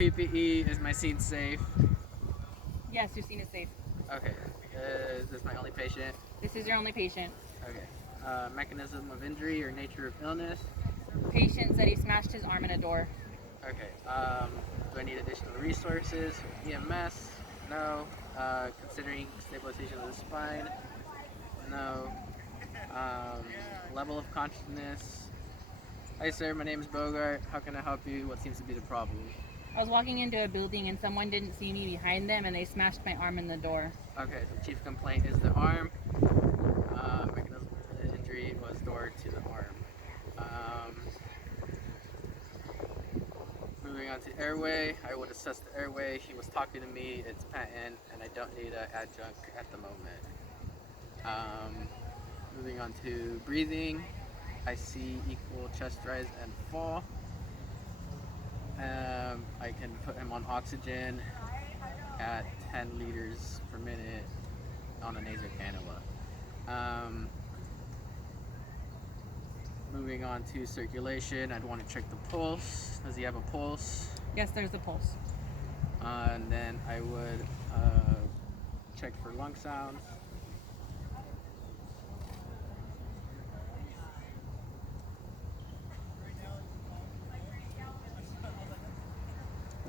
PPE, is my scene safe? Yes, your scene is safe. Okay. Is this my only patient? This is your only patient. Okay. Mechanism of injury or nature of illness? Patient said he smashed his arm in a door. Okay. Do I need additional resources? EMS? No. Considering stabilization of the spine? No. Level of consciousness? Hi, sir. My name is Bogart. How can I help you? What seems to be the problem? I was walking into a building and someone didn't see me behind them and they smashed my arm in the door. Okay, so chief complaint is the arm. Mechanism of injury was door to the arm. Moving on to airway, I would assess the airway. He was talking to me, it's patent, and I don't need an adjunct at the moment. Moving on to breathing, I see equal chest rise and fall. I can put him on oxygen at 10 liters per minute on a nasal cannula. Moving on to circulation, I'd want to check the pulse. Does he have a pulse? Yes, there's a pulse. And then I would check for lung sounds.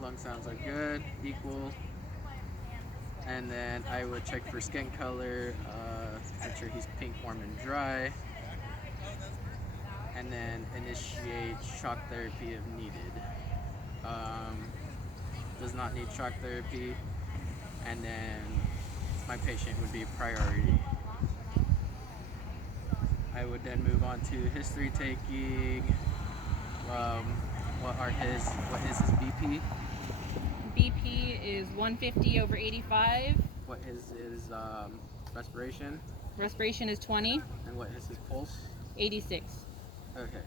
Lung sounds are good, equal. And then I would check for skin color, make sure he's pink, warm, and dry. And then initiate shock therapy if needed. Does not need shock therapy. And then my patient would be a priority. I would then move on to history taking. What is his BP? BP is 150 over 85. What is his respiration? Respiration is 20. And what is his pulse? 86. Okay.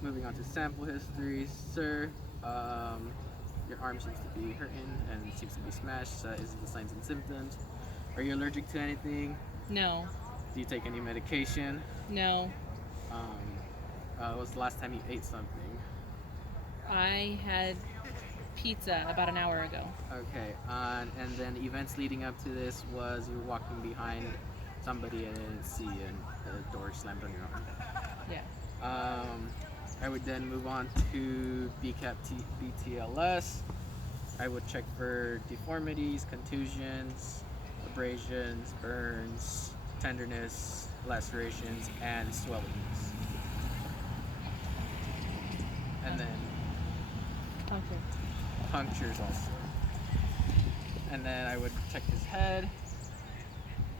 Moving on to sample history, sir. Your arm seems to be hurting and seems to be smashed. Is the signs and symptoms? Are you allergic to anything? No. Do you take any medication? No. When was the last time you ate something? I had pizza about an hour ago. Okay. And then events leading up to this was you were walking behind somebody and didn't see and the door slammed on your arm. Yeah. I would then move on to BCAP BTLS. I would check for deformities, contusions, abrasions, burns, tenderness, lacerations, and swellings. And then punctures also. And then I would check his head.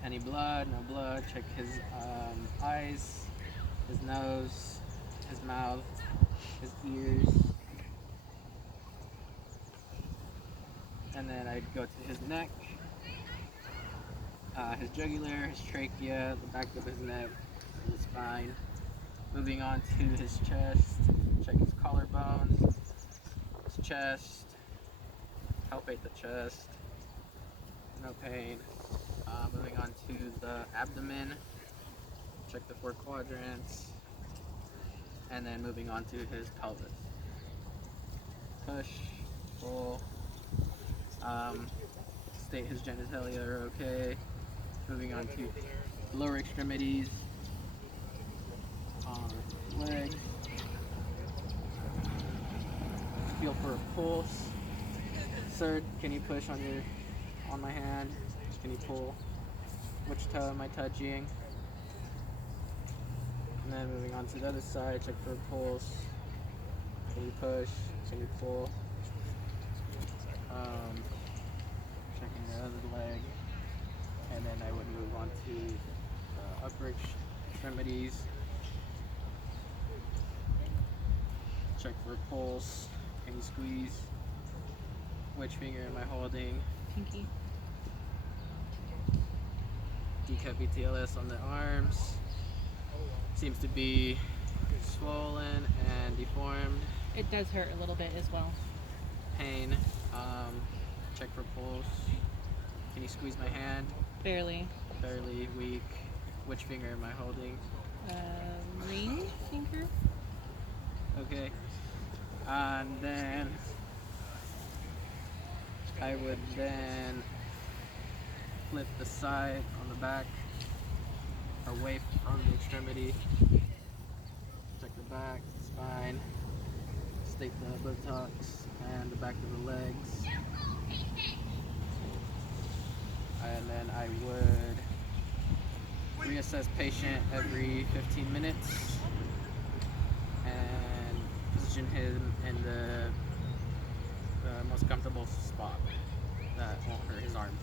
Any blood? No blood. Check his eyes, his nose, his mouth, his ears. And then I'd go to his neck, his jugular, his trachea, the back of his neck, his spine. Moving on to his chest, check his collarbones, his chest, palpate the chest, no pain. Moving on to the abdomen, check the 4 quadrants, and then moving on to his pelvis. Push, pull, state his genitalia are okay. Moving on to lower extremities, legs, feel for a pulse. Sir, can you push on my hand? Can you pull? Which toe am I touching? And then moving on to the other side, check for a pulse. Can you push? Can you pull? Checking the other leg. And then I would move on to the upper extremities. Check for a pulse. Can you squeeze? Which finger am I holding? Pinky. DCAP BTLS on the arms. Seems to be swollen and deformed. It does hurt a little bit as well. Pain. Check for pulse. Can you squeeze my hand? Barely. Barely. Weak. Which finger am I holding? Ring finger? Okay. And then I would then flip the side on the back away from the extremity. Check the back, spine, state the buttocks and the back of the legs. And then I would reassess patient every 15 minutes and position him in the most comfortable spot that won't hurt his arm.